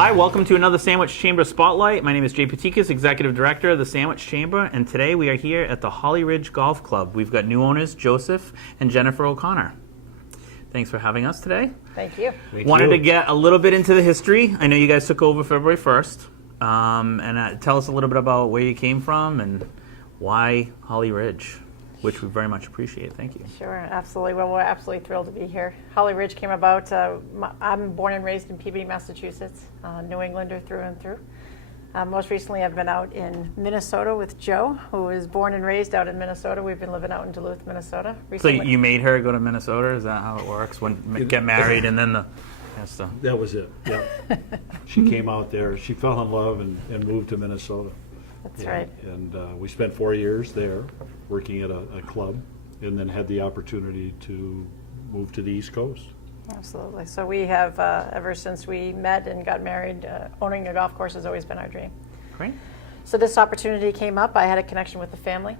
Hi, welcome to another Sandwich Chamber Spotlight. My name is Jay Patikas, Executive Director of the Sandwich Chamber, and today we are here at the Holly Ridge Golf Club. We've got new owners, Joseph and Jennifer O'Connor. Thanks for having us today. Thank you. Wanted to get a little bit into the history. I know you guys took over February 1st. Tell us a little bit about where you came from and why Holly Ridge, which we very much appreciate. Thank you. Sure, absolutely. Well, we're absolutely thrilled to be here. Holly Ridge came about, I'm born and raised in Peabody, Massachusetts, New Englander through and through. Most recently, I've been out in Minnesota with Joe, who was born and raised out in Minnesota. We've been living out in Duluth, Minnesota recently. So you made her go to Minnesota? Is that how it works? Get married and then That was it, yeah. She came out there, she fell in love and moved to Minnesota. That's right. And we spent 4 years there working at a club and then had the opportunity to move to the East Coast. Absolutely. So we have, ever since we met and got married, owning a golf course has always been our dream. Great. So this opportunity came up. I had a connection with the family,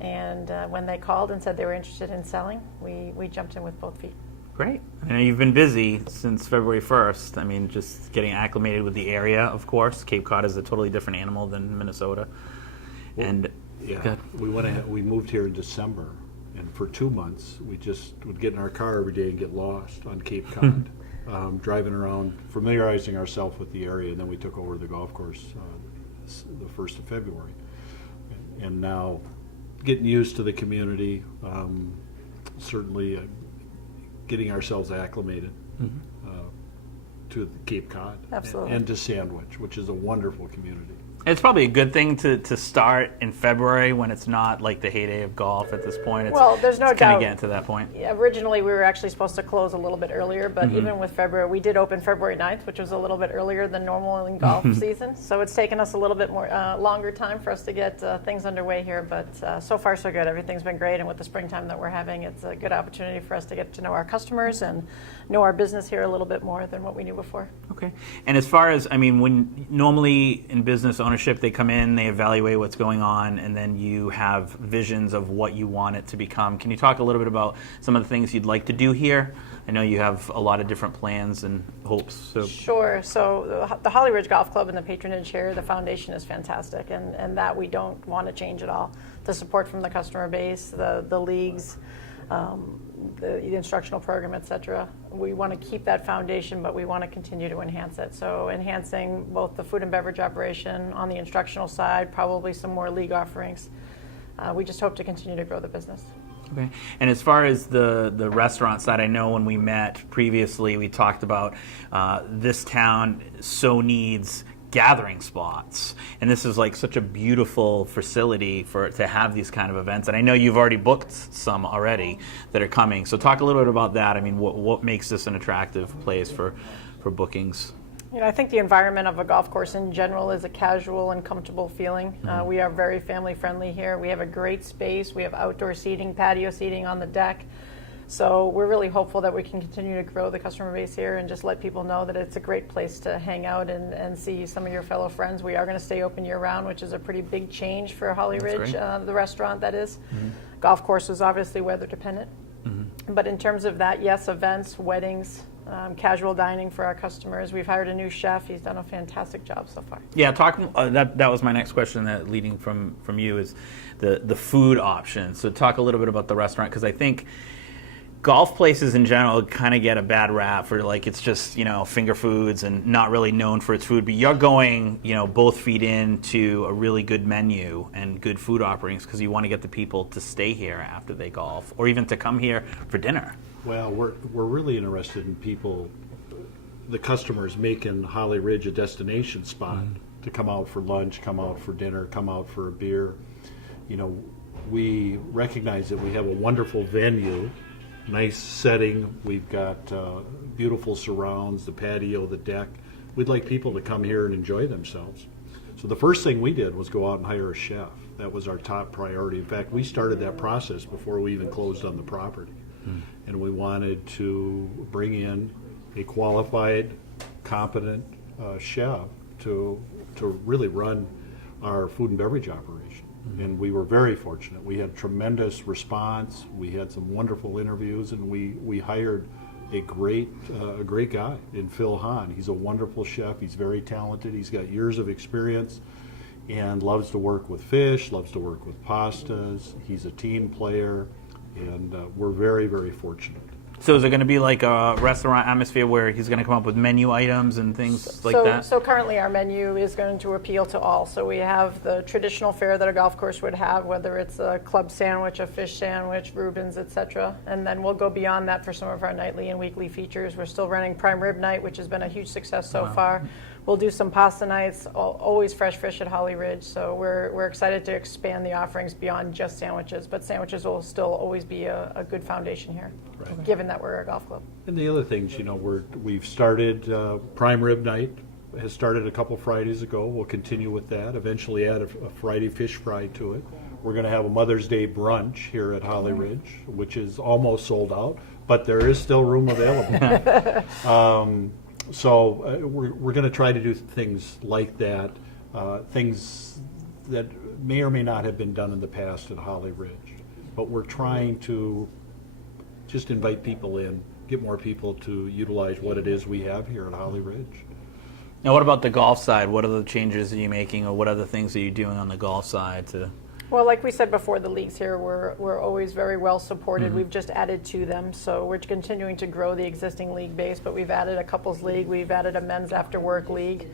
and when they called and said they were interested in selling, we jumped in with both feet. Great. I know you've been busy since February 1st. I mean, just getting acclimated with the area, of course. Cape Cod is a totally different animal than Minnesota. Yeah, we moved here in December, and for 2 months we just would get in our car every day and get lost on Cape Cod, driving around, familiarizing ourselves with the area, and then we took over the golf course the 1st of February. And now getting used to the community, certainly getting ourselves acclimated to Cape Cod. Absolutely. And to Sandwich, which is a wonderful community. It's probably a good thing to start in February when it's not like the heyday of golf at this point. Well, there's no it's kind doubt. of getting to that point. Yeah, originally, we were actually supposed to close a little bit earlier, but even with February, we did open February 9th, which was a little bit earlier than normal in golf season. So it's taken us a little bit more longer time for us to get things underway here, but so far so good. Everything's been great, and with the springtime that we're having, it's a good opportunity for us to get to know our customers and know our business here a little bit more than what we knew before. Okay. And as far as, I mean, when normally in business ownership, they come in, they evaluate what's going on, and then you have visions of what you want it to become. Can you talk a little bit about some of the things you'd like to do here? I know you have a lot of different plans and hopes. So. Sure. So the Holly Ridge Golf Club and the patronage here, the foundation is fantastic, and that we don't want to change at all. The support from the customer base, the leagues, the instructional program, etc. We want to keep that foundation, but we want to continue to enhance it. So enhancing both the food and beverage operation on the instructional side, probably some more league offerings. We just hope to continue to grow the business. Okay. And as far as the restaurant side, I know when we met previously, we talked about this town so needs gathering spots, and this is like such a beautiful facility to have these kind of events. And I know you've already booked some already that are coming. So talk a little bit about that. I mean, what makes this an attractive place for bookings? You know, I think the environment of a golf course in general is a casual and comfortable feeling. We are very family friendly here. We have a great space. We have outdoor seating, patio seating on the deck. So we're really hopeful that we can continue to grow the customer base here and just let people know that it's a great place to hang out and see some of your fellow friends. We are going to stay open year-round, which is a pretty big change for Holly Ridge, the restaurant, that is. Golf course is obviously weather dependent. But in terms of that, yes, events, weddings, casual dining for our customers. We've hired a new chef. He's done a fantastic job so far. Yeah, that was my next question. That leading from you is the food options. So talk a little bit about the restaurant, because I think golf places in general kind of get a bad rap for, like, it's just, finger foods and not really known for its food. But you're going, both feet into a really good menu and good food offerings because you want to get the people to stay here after they golf or even to come here for dinner. Well, we're really interested in people, the customers, making Holly Ridge a destination spot to come out for lunch, come out for dinner, come out for a beer. We recognize that we have a wonderful venue, nice setting. We've got beautiful surrounds, the patio, the deck. We'd like people to come here and enjoy themselves. So the first thing we did was go out and hire a chef. That was our top priority. In fact, we started that process before we even closed on the property. And we wanted to bring in a qualified, competent chef to really run our food and beverage operation. And we were very fortunate. We had tremendous response. We had some wonderful interviews, and we hired a great guy in Phil Hahn. He's a wonderful chef. He's very talented. He's got years of experience and loves to work with fish, loves to work with pastas. He's a team player, and we're very, very fortunate. So is it going to be like a restaurant atmosphere where he's going to come up with menu items and things like that? So currently our menu is going to appeal to all. So we have the traditional fare that a golf course would have, whether it's a club sandwich, a fish sandwich, Reuben's, etc. And then we'll go beyond that for some of our nightly and weekly features. We're still running prime rib night, which has been a huge success so far. We'll do some pasta nights, always fresh fish at Holly Ridge. So we're excited to expand the offerings beyond just sandwiches, but sandwiches will still always be a good foundation here, given that we're a golf club. And the other things, we've started prime rib night. Has started a couple Fridays ago. We'll continue with that. Eventually add a Friday fish fry to it. We're going to have a Mother's Day brunch here at Holly Ridge, which is almost sold out, but there is still room available. So we're going to try to do things like that, things that may or may not have been done in the past at Holly Ridge. But we're trying to just invite people in, get more people to utilize what it is we have here at Holly Ridge. Now, what about the golf side? What are the changes are you making, or what other things are you doing on the golf side to? Well, like we said before, the leagues here, we're always very well supported. We've just added to them, so we're continuing to grow the existing league base, but we've added a couples league, we've added a men's after work league.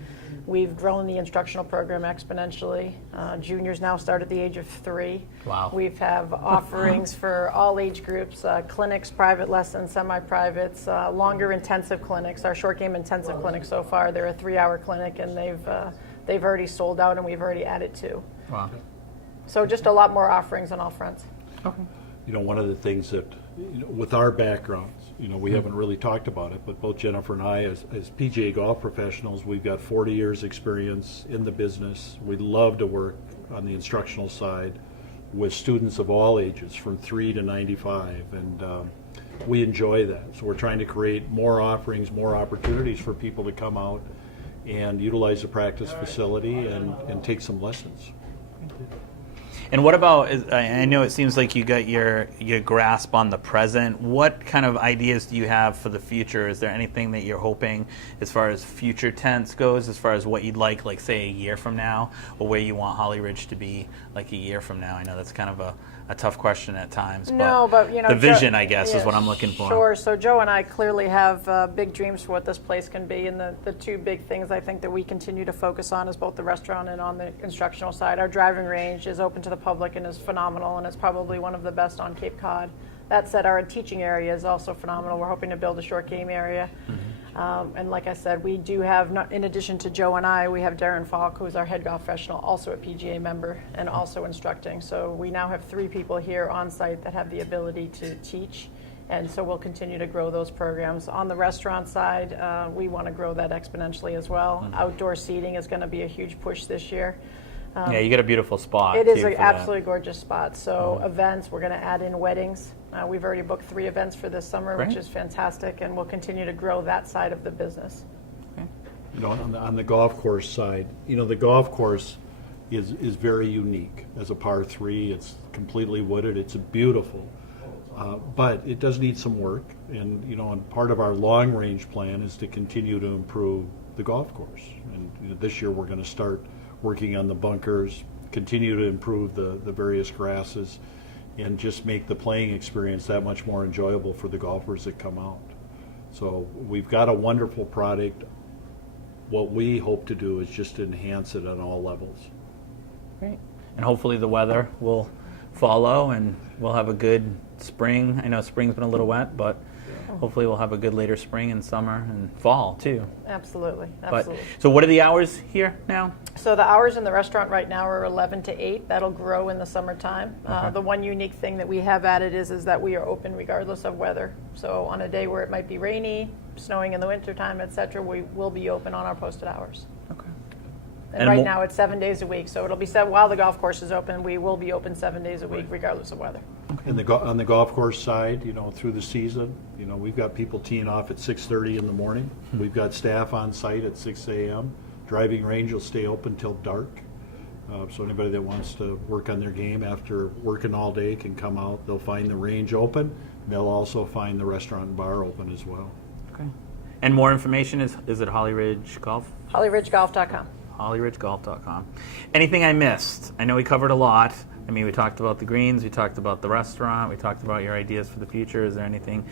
We've grown the instructional program exponentially. Juniors now start at the age of 3. Wow. We have offerings for all age groups, clinics, private lessons, semi-privates, longer intensive clinics. Our short game intensive clinic so far, they're a 3-hour clinic, and they've already sold out, and we've already added 2. Wow. So just a lot more offerings on all fronts. Okay. One of the things that, with our backgrounds, we haven't really talked about it, but both Jennifer and I, as PGA golf professionals, we've got 40 years experience in the business. We love to work on the instructional side with students of all ages, from 3 to 95, and we enjoy that. So we're trying to create more offerings, more opportunities for people to come out and utilize the practice facility and take some lessons. And what about, I know it seems like you got your grasp on the present. What kind of ideas do you have for the future? Is there anything that you're hoping as far as future tense goes, as far as what you'd like say, a year from now, or where you want Holly Ridge to be like a year from now? I know that's kind of a tough question at times. No, but the vision, I guess, is what I'm looking for. Sure. So Joe and I clearly have big dreams for what this place can be, and the 2 big things I think that we continue to focus on is both the restaurant and on the instructional side. Our driving range is open to the public and is phenomenal, and it's probably one of the best on Cape Cod. That said, our teaching area is also phenomenal. We're hoping to build a short game area. And like I said, we do have, in addition to Joe and I, we have Darren Falk, who's our head golf professional, also a PGA member and also instructing. So we now have 3 people here on site that have the ability to teach. And so we'll continue to grow those programs. On the restaurant side, we want to grow that exponentially as well. Outdoor seating is going to be a huge push this year. Yeah, you got a beautiful spot. It is too, an absolutely gorgeous spot. So events, we're going to add in weddings. We've already booked 3 events for this summer, Great. which is fantastic, and we'll continue to grow that side of the business. Okay. On the golf course side, the golf course is very unique. As a par 3, it's completely wooded. It's beautiful, but it does need some work. And part of our long range plan is to continue to improve the golf course. And this year we're going to start working on the bunkers, continue to improve the various grasses, and just make the playing experience that much more enjoyable for the golfers that come out. So we've got a wonderful product. What we hope to do is just enhance it on all levels. Great. And hopefully the weather will follow and we'll have a good spring. I know spring's been a little wet, but hopefully we'll have a good later spring and summer and fall too. Absolutely. So what are the hours here now? So the hours in the restaurant right now are 11 to 8. That'll grow in the summertime. Okay. The one unique thing that we have added is that we are open regardless of weather. So on a day where it might be rainy, snowing in the wintertime, etc., we will be open on our posted hours. Okay. And right now it's 7 days a week. So it'll be while the golf course is open, we will be open 7 days a week regardless of weather. And on the golf course side, through the season, we've got people teeing off at 6:30 in the morning. We've got staff on site at 6 a.m. Driving range will stay open till dark. So anybody that wants to work on their game after working all day can come out. They'll find the range open. They'll also find the restaurant and bar open as well. Okay. And more information is it Holly Ridge Golf? HollyRidgeGolf.com. HollyRidgeGolf.com. Anything I missed? I know we covered a lot. I mean, we talked about the greens, we talked about the restaurant, we talked about your ideas for the future. Is there anything,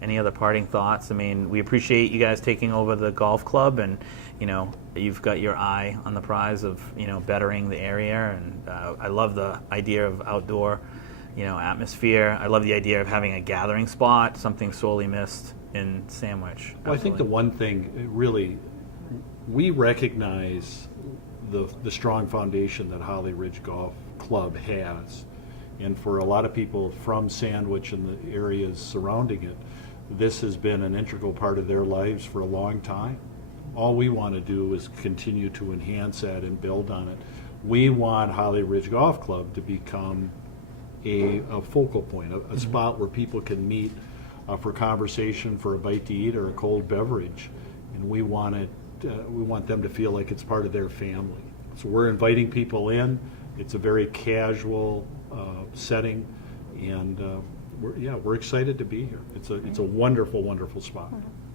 any other parting thoughts? I mean, we appreciate you guys taking over the golf club, and you know, you've got your eye on the prize of, you know, bettering the area. And I love the idea of outdoor, you know, atmosphere. I love the idea of having a gathering spot, something sorely missed in Sandwich. Well, I think the Absolutely. one thing, really, we recognize the strong foundation that Holly Ridge Golf Club has. And for a lot of people from Sandwich and the areas surrounding it, this has been an integral part of their lives for a long time. All we want to do is continue to enhance that and build on it. We want Holly Ridge Golf Club to become a focal point, a spot where people can meet for conversation, for a bite to eat, or a cold beverage. And we want them to feel like it's part of their family. So we're inviting people in. It's a very casual setting, and we're excited to be here. It's a wonderful, wonderful spot.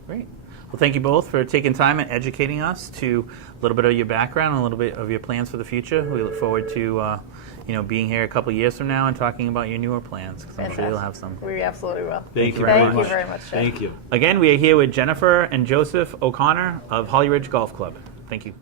Great. Well, thank you both for taking time and educating us to a little bit of your background and a little bit of your plans for the future. We look forward to being here a couple of years from now and talking about your newer plans, because I'm sure you'll have some. We absolutely will. Thank you very very much. much. Thank you very much, Jeff. Thank you. Again, we are here with Jennifer and Joseph O'Connor of Holly Ridge Golf Club. Thank you.